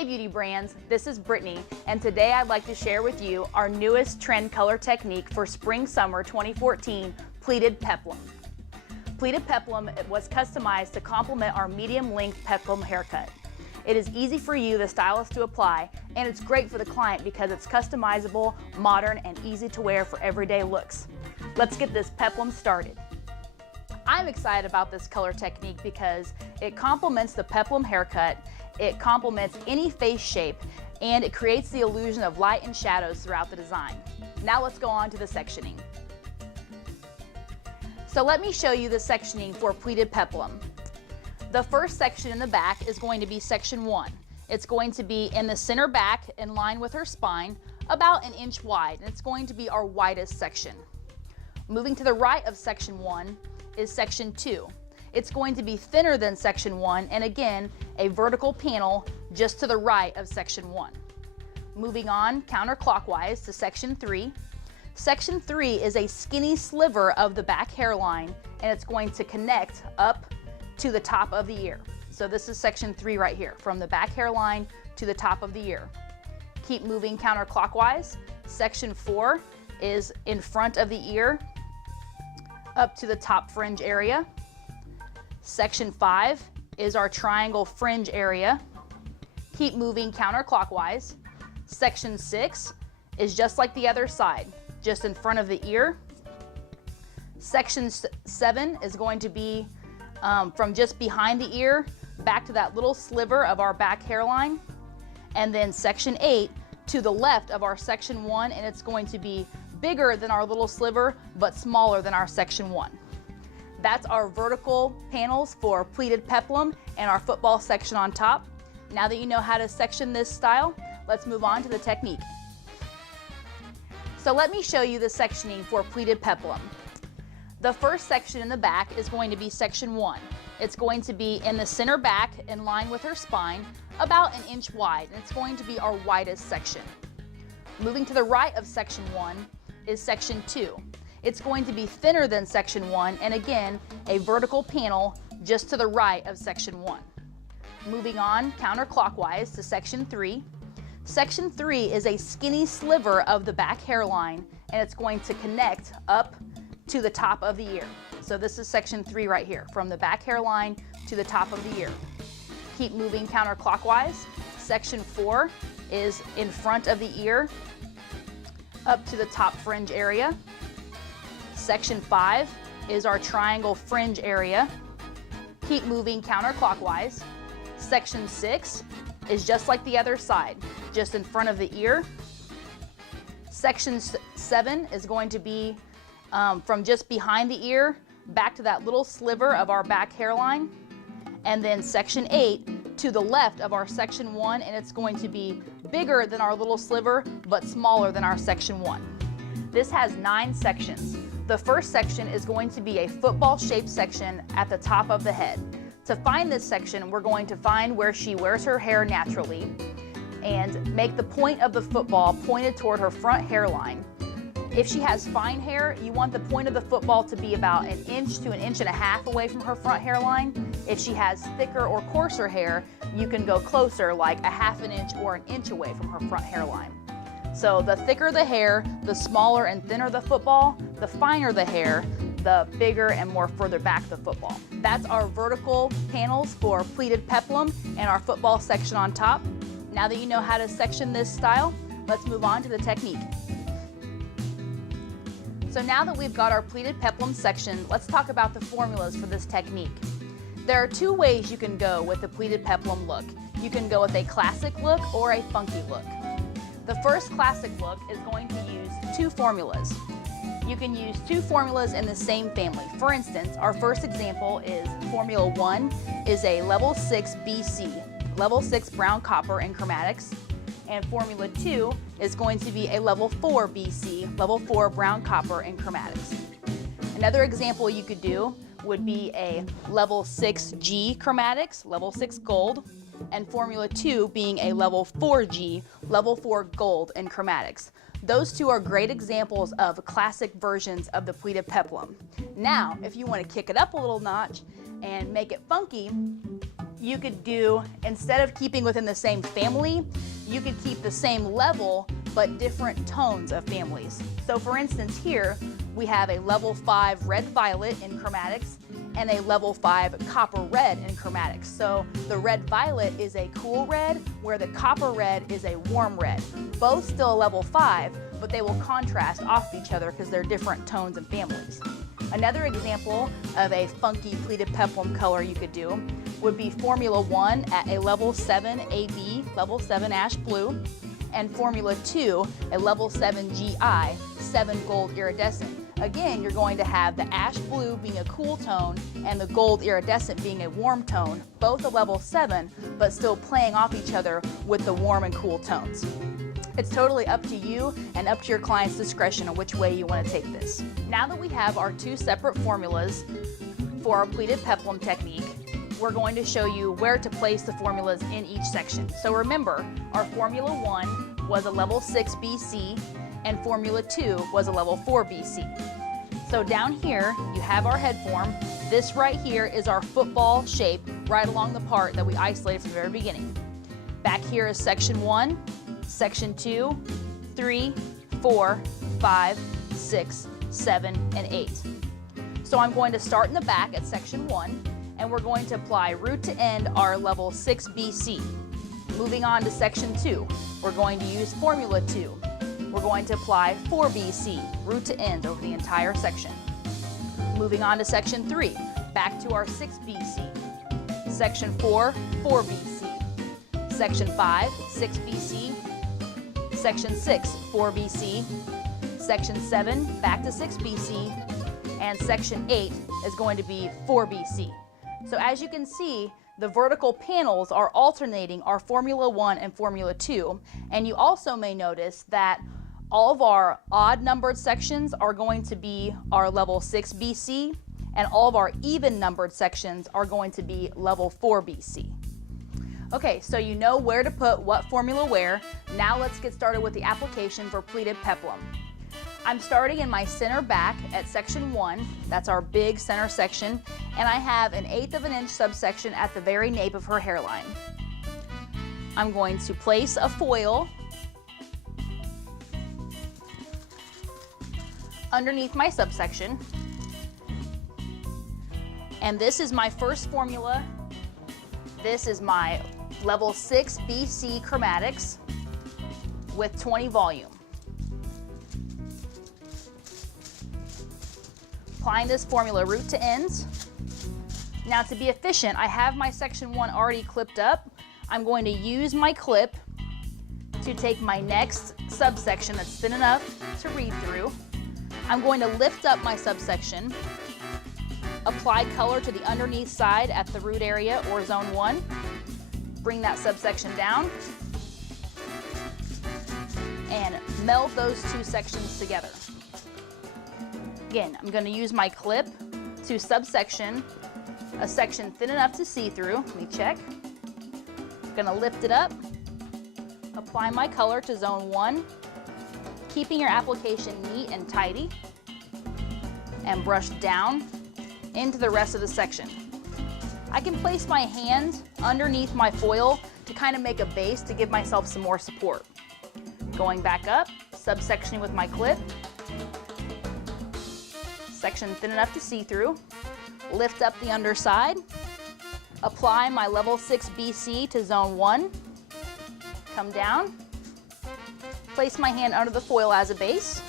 Hey beauty brands, this is Brittany, and today I'd like to share with you our newest trend color technique for Spring-Summer 2014, Pleated Peplum. Pleated Peplum was customized to complement our medium-length Peplum haircut. It is easy for you, the stylist, to apply, and it's great for the client because it's customizable, modern, and easy to wear for everyday looks. Let's get this Peplum started. I'm excited about this color technique because it complements the Peplum haircut, it complements any face shape, and it creates the illusion of light and shadows throughout the design. Now let's go on to the sectioning. So let me show you the sectioning for Pleated Peplum. The first section in the back is going to be section 1. It's going to be in the center back in line with her spine, about an inch wide, and it's going to be our widest section. Moving to the right of section 1 is section 2. It's going to be thinner than section 1, and again, a vertical panel just to the right of section 1. Moving on counterclockwise to section 3. Section 3 is a skinny sliver of the back hairline, and it's going to connect up to the top of the ear. So this is section 3 right here, from the back hairline to the top of the ear. Keep moving counterclockwise. Section 4 is in front of the ear, up to the top fringe area. Section 5 is our triangle fringe area. Keep moving counterclockwise. Section 6 is just like the other side, just in front of the ear. Section 7 is going to be from just behind the ear back to that little sliver of our back hairline. And then section 8 to the left of our section 1, and it's going to be bigger than our little sliver but smaller than our section 1. That's our vertical panels for Pleated Peplum and our football section on top. Now that you know how to section this style, let's move on to the technique. So let me show you the sectioning for Pleated Peplum. The first section in the back is going to be section 1. It's going to be in the center back in line with her spine, about an inch wide, and it's going to be our widest section. Moving to the right of section 1 is section 2. It's going to be thinner than section 1, and again, a vertical panel just to the right of section 1. Moving on counterclockwise to section 3. Section 3 is a skinny sliver of the back hairline, and it's going to connect up to the top of the ear. So this is section 3 right here, from the back hairline to the top of the ear. Keep moving counterclockwise. Section 4 is in front of the ear, up to the top fringe area. Section 5 is our triangle fringe area. Keep moving counterclockwise. Section 6 is just like the other side, just in front of the ear. Section 7 is going to be from just behind the ear back to that little sliver of our back hairline. And then section 8 to the left of our section 1, and it's going to be bigger than our little sliver but smaller than our section 1. This has 9 sections. The first section is going to be a football-shaped section at the top of the head. To find this section, we're going to find where she wears her hair naturally and make the point of the football pointed toward her front hairline. If she has fine hair, you want the point of the football to be about an inch to an inch and a half away from her front hairline. If she has thicker or coarser hair, you can go closer, like a half an inch or an inch away from her front hairline. So the thicker the hair, the smaller and thinner the football, the finer the hair, the bigger and more further back the football. That's our vertical panels for Pleated Peplum and our football section on top. Now that you know how to section this style, let's move on to the technique. So now that we've got our Pleated Peplum section, let's talk about the formulas for this technique. There are 2 ways you can go with the Pleated Peplum look. You can go with a classic look or a funky look. The first classic look is going to use 2 formulas. You can use 2 formulas in the same family. For instance, our first example is Formula 1 is a level 6 BC, level 6 brown copper in chromatics, and Formula 2 is going to be a level 4 BC, level 4 brown copper in chromatics. Another example you could do would be a level 6G chromatics, level 6 gold, and Formula 2 being a level 4G, level 4 gold in chromatics. Those 2 are great examples of classic versions of the Pleated Peplum. Now, if you want to kick it up a little notch and make it funky, you could do, instead of keeping within the same family, you could keep the same level but different tones of families. So for instance here, we have a level 5 red violet in chromatics and a level 5 copper red in chromatics. So the red violet is a cool red, where the copper red is a warm red. Both still a level 5, but they will contrast off each other because they're different tones and families. Another example of a funky pleated peplum color you could do would be Formula 1 at a level 7 AB, level 7 ash blue, and Formula 2, a level 7 GI, 7 gold iridescent. Again, you're going to have the ash blue being a cool tone and the gold iridescent being a warm tone, both a level 7, but still playing off each other with the warm and cool tones. It's totally up to you and up to your client's discretion on which way you want to take this. Now that we have our 2 separate formulas for our pleated peplum technique, we're going to show you where to place the formulas in each section. So remember, our Formula 1 was a level 6 BC and Formula 2 was a level 4 BC. So down here, you have our head form. This right here is our football shape right along the part that we isolated from the very beginning. Back here is section 1, section 2, 3, 4, 5, 6, 7, and 8. So I'm going to start in the back at section 1, and we're going to apply root to end our level 6 BC. Moving on to section 2, we're going to use Formula 2. We're going to apply 4 BC, root to end over the entire section. Moving on to section 3, back to our 6 BC. Section 4, 4 BC. Section 5, 6 BC. Section 6, 4 BC. Section 7, back to 6 BC. And section 8 is going to be 4 BC. So as you can see, the vertical panels are alternating our Formula 1 and Formula 2. And you also may notice that all of our odd numbered sections are going to be our level 6 BC, and all of our even numbered sections are going to be level 4 BC. Okay, so you know where to put what formula where. Now let's get started with the application for pleated peplum. I'm starting in my center back at section 1, that's our big center section, and I have an 1/8 of an inch subsection at the very nape of her hairline. I'm going to place a foil underneath my subsection, and this is my first formula. This is my level 6 BC chromatics with 20 volume. Applying this formula root to ends. Now to be efficient, I have my section 1 already clipped up. I'm going to use my clip to take my next subsection that's thin enough to read through. I'm going to lift up my subsection, apply color to the underneath side at the root area or zone 1, bring that subsection down, and meld those 2 sections together. Again, I'm going to use my clip to subsection a section thin enough to see through. Let me check. I'm going to lift it up, apply my color to zone 1, keeping your application neat and tidy, and brush down into the rest of the section. I can place my hand underneath my foil to kind of make a base to give myself some more support. Going back up, subsectioning with my clip, section thin enough to see through, lift up the underside, apply my level 6 BC to zone 1, come down, place my hand under the foil as a base,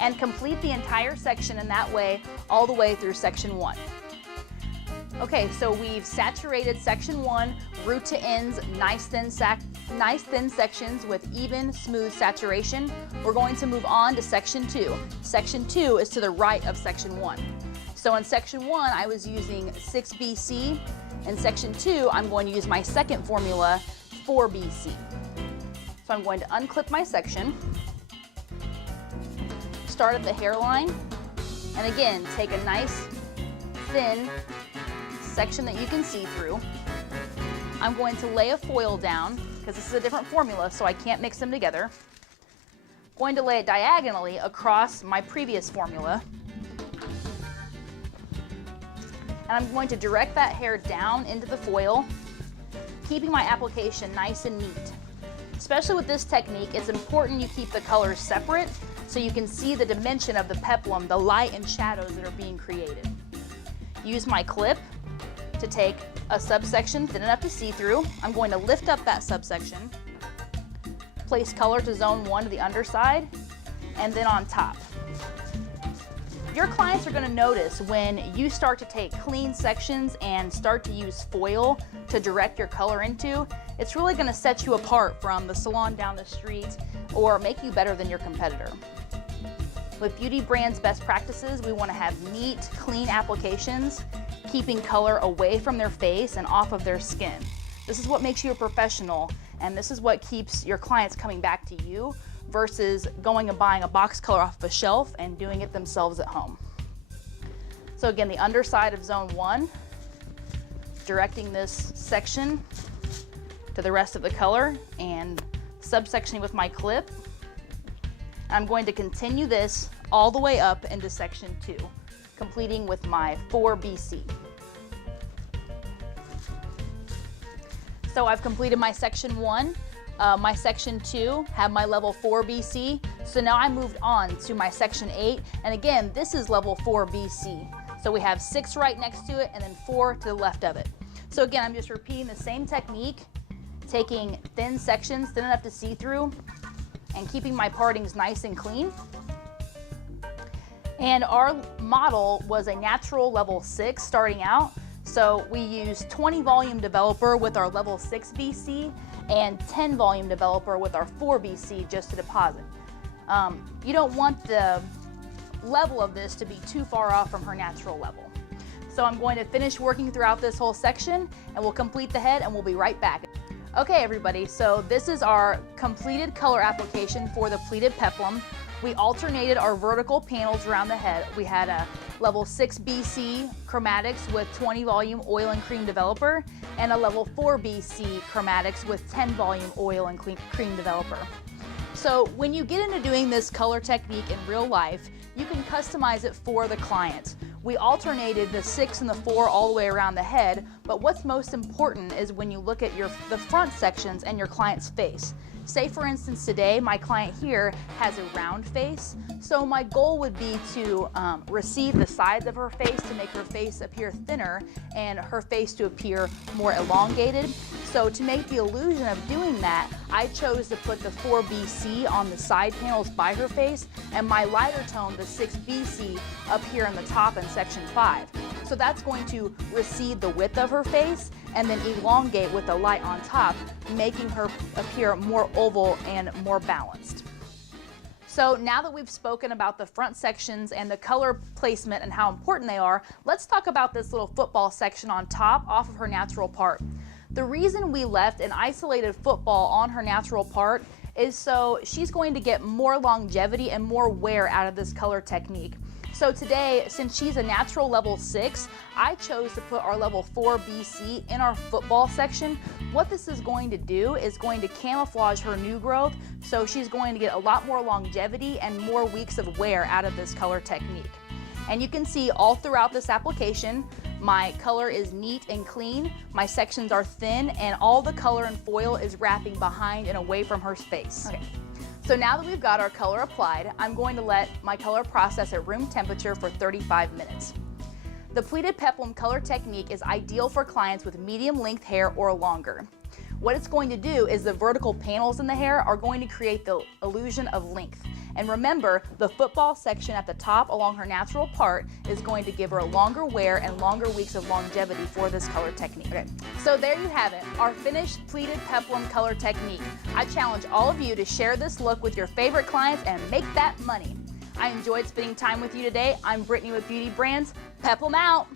and complete the entire section in that way all the way through section 1. Okay, so we've saturated section 1, root to ends, nice thin sections with even, smooth saturation. We're going to move on to section 2. Section 2 is to the right of section 1. So in section 1, I was using 6 BC. In section 2, I'm going to use my second formula, 4 BC. So I'm going to unclip my section, start at the hairline, and again, take a nice, thin section that you can see through. I'm going to lay a foil down, because this is a different formula, so I can't mix them together. Going to lay it diagonally across my previous formula. And and I'm going to direct that hair down into the foil, keeping my application nice and neat. Especially with this technique, it's important you keep the colors separate so you can see the dimension of the peplum, the light and shadows that are being created. Use my clip to take a subsection thin enough to see through. I'm going to lift up that subsection, place color to zone 1 to the underside, and then on top. Your clients are going to notice when you start to take clean sections and start to use foil to direct your color into, it's really going to set you apart from the salon down the street or make you better than your competitor. With Beauty Brand's best practices, we want to have neat, clean applications, keeping color away from their face and off of their skin. This is what makes you a professional, and this is what keeps your clients coming back to you versus going and buying a box color off of a shelf and doing it themselves at home. So again, the underside of zone 1, directing this section to the rest of the color and subsectioning with my clip. I'm going to continue this all the way up into section 2, completing with my 4BC. So I've completed my section 1. My section 2 have my level 4BC. So now I moved on to my section 8. And again, this is level 4BC. So we have 6 right next to it and then 4 to the left of it. So again, I'm just repeating the same technique, taking thin sections, thin enough to see through, and keeping my partings nice and clean. And our model was a natural level 6 starting out. So we used 20 volume developer with our level 6 BC and 10 volume developer with our 4 BC just to deposit. You don't want the level of this to be too far off from her natural level. So I'm going to finish working throughout this whole section and we'll complete the head and we'll be right back. Okay everybody, so this is our completed color application for the pleated peplum. We alternated our vertical panels around the head. We had a level 6 BC chromatics with 20 volume oil and cream developer and a level 4 BC chromatics with 10 volume oil and cream developer. So when you get into doing this color technique in real life, you can customize it for the client. We alternated the 6 and the 4 all the way around the head, but what's most important is when you look at the front sections and your client's face. Say for instance today, my client here has a round face, so my goal would be to receive the sides of her face to make her face appear thinner and her face to appear more elongated. So to make the illusion of doing that, I chose to put the 4BC on the side panels by her face and my lighter tone, the 6BC, up here in the top in section 5. So that's going to recede the width of her face and then elongate with the light on top, making her appear more oval and more balanced. So now that we've spoken about the front sections and the color placement and how important they are, let's talk about this little football section on top off of her natural part. The reason we left an isolated football on her natural part is so she's going to get more longevity and more wear out of this color technique. So today, since she's a natural level 6, I chose to put our level 4 BC in our football section. What this is going to do is going to camouflage her new growth, so she's going to get a lot more longevity and more weeks of wear out of this color technique. And you can see all throughout this application, my color is neat and clean, my sections are thin, and all the color and foil is wrapping behind and away from her face. Okay. So now that we've got our color applied, I'm going to let my color process at room temperature for 35 minutes. The pleated peplum color technique is ideal for clients with medium length hair or longer. What it's going to do is the vertical panels in the hair are going to create the illusion of length. And remember, the football section at the top along her natural part is going to give her a longer wear and longer weeks of longevity for this color technique. Okay. So there you have it, our finished pleated peplum color technique. I challenge all of you to share this look with your favorite clients and make that money. I enjoyed spending time with you today. I'm Britni with Beauty Brands. Peplum out!